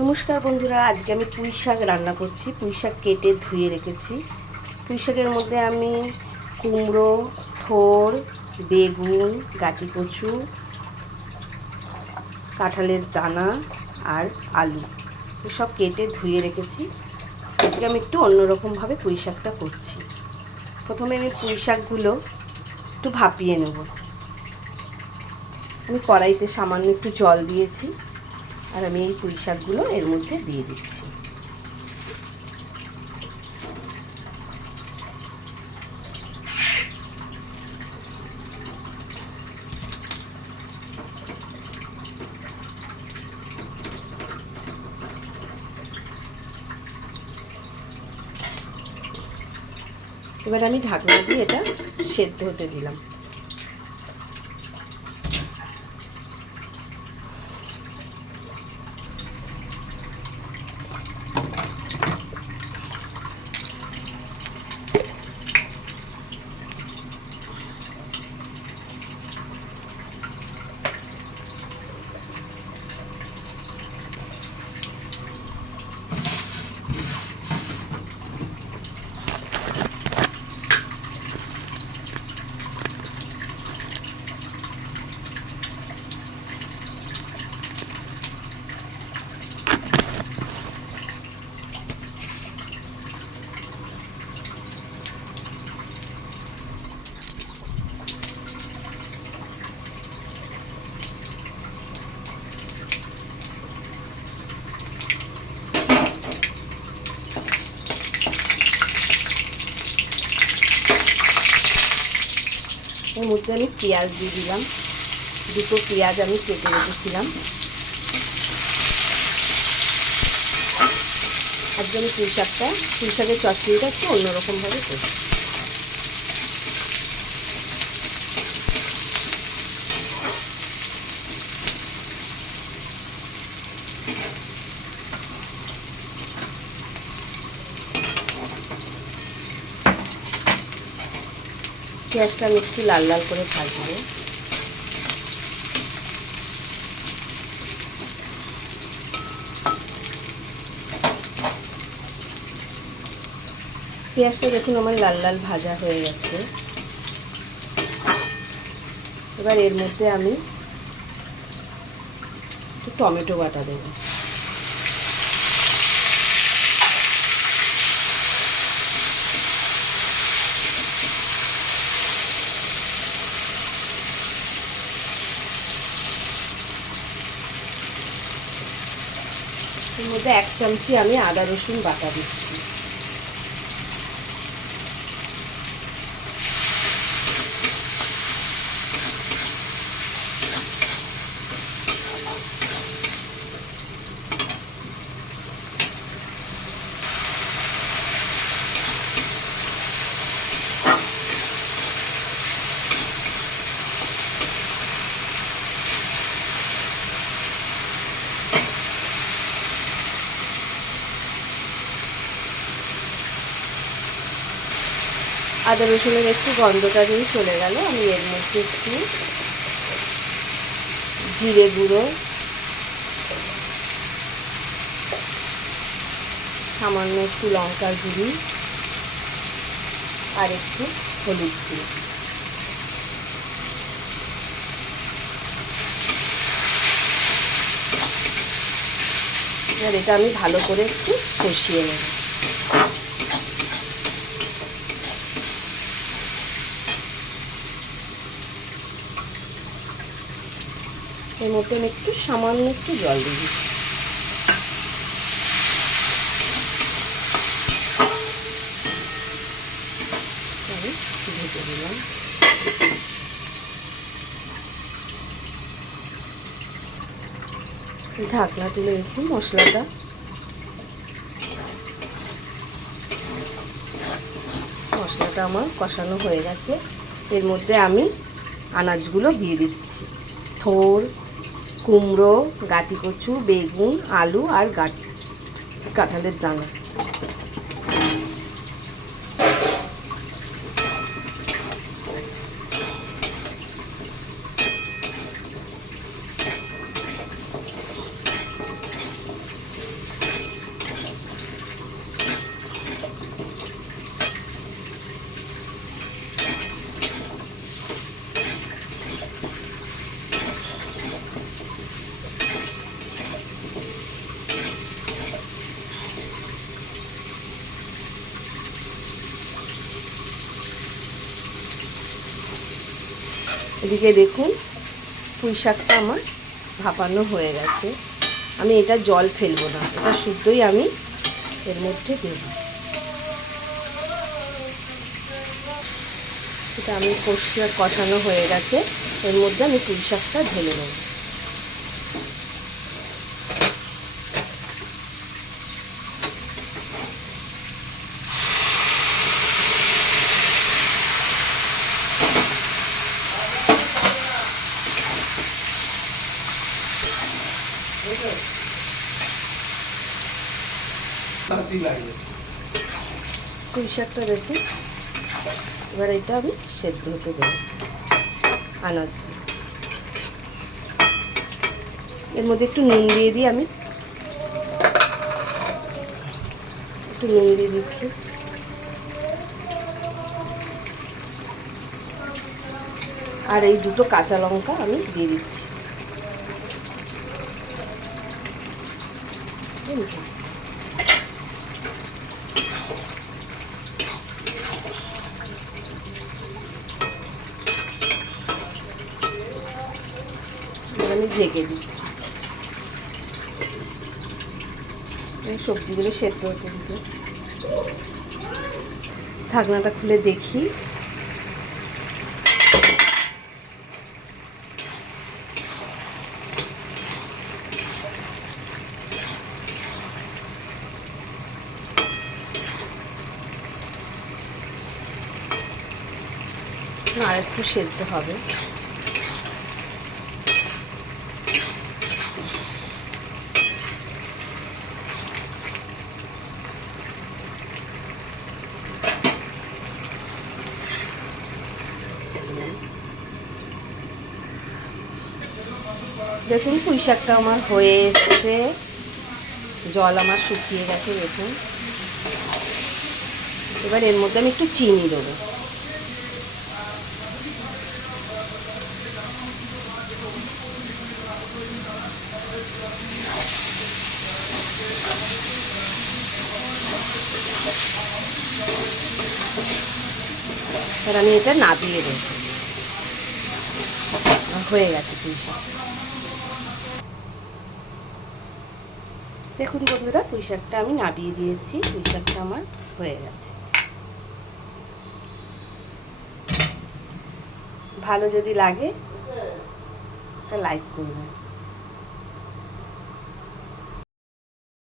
নমস্কার বন্ধুরা, আজকে আমি পুঁই শাক রান্না করছি। পুঁই শাক কেটে ধুয়ে রেখেছি। পুঁই শাকের মধ্যে আমি কুমড়ো, থোড়, বেগুন, গাঁটি কচু, কাঁঠালের দানা আর আলু সব কেটে ধুয়ে রেখেছি। আজকে আমি একটু অন্যরকমভাবে পুঁই শাকটা করছি। প্রথমে আমি পুঁই শাকগুলো একটু ভাপিয়ে নেব। আমি কড়াইতে সামান্য একটু জল দিয়েছি আর আমি এই পুঁই শাকগুলো এর মধ্যে দিয়ে দিচ্ছি। এবার আমি ঢাকনা দিয়ে এটা সেদ্ধ হতে দিলাম। এর মধ্যে আমি পেঁয়াজ দিয়ে দিলাম। দুটো পেঁয়াজ আমি কেটে রেখেছিলাম। আজকে আমি পুঁই শাকের চচ্চড়িটা একটু অন্যরকমভাবে করছি। পেঁয়াজটা আমি একটু লাল লাল করে ভাজবো। পেঁয়াজটা দেখুন আমার লাল লাল ভাজা হয়ে গেছে। এবার এর মধ্যে আমি একটু টমেটো বাটা দেবো। এর মধ্যে 1 চামচি আমি আদা রসুন বাটা দিচ্ছি। আদা রসুনের একটু গন্ধটা দিয়ে চলে গেল। আমি এর মধ্যে একটু জিরে গুঁড়ো, সামান্য একটু লঙ্কার গুঁড়ি আর একটু হলুদ গুঁড়ো, এবার এটা আমি ভালো করে একটু কষিয়ে নেব। এর মধ্যে আমি একটু সামান্য একটু জল দিয়ে দিচ্ছি। আমি ঢেকে দিলাম। ঢাকনা তুলে রেখে মশলাটা আমার কষানো হয়ে গেছে। এর মধ্যে আমি আনাজগুলো দিয়ে দিচ্ছি। থোড়, কুমড়ো, গাঁটি কচু, বেগুন, আলু আর কাঁঠালের দানা। এদিকে দেখুন পুঁই শাকটা আমার ভাপানো হয়ে গেছে। আমি এটা জল ফেলবো না, এটা শুদ্ধই আমি এর মধ্যে দেব। এটা আমি কষানো হয়ে গেছে, এর মধ্যে আমি পুঁই শাকটা ঢেলে দেবো। পুঁই শাকটা দেখুন, এবার এটা আমি সেদ্ধ হতে দেবো আনাজ। এর মধ্যে একটু নুন দিয়ে দিই, আমি একটু নুন দিয়ে দিচ্ছি। আর এই দুটো কাঁচা লঙ্কা আমি দিয়ে দিচ্ছি। আমি ঢেকে দিচ্ছি, সবজিগুলো সেদ্ধ হতে দিতে। ঢাকনাটা খুলে দেখি, আর একটু সেদ্ধ হবে। দেখুন পুঁই শাকটা আমার হয়ে এসছে, জল আমার শুকিয়ে গেছে দেখুন। এবার এর মধ্যে আমি একটু চিনি দেবো। এবার আমি এটা নাবিয়ে দেবো। হয়ে গেছে পুঁই শাক। দেখুন বন্ধুরা, পুঁই শাকটা আমি নাবিয়ে দিয়েছি, পুঁই শাকটা আমার হয়ে গেছে। ভালো যদি লাগে একটা লাইক করবেন।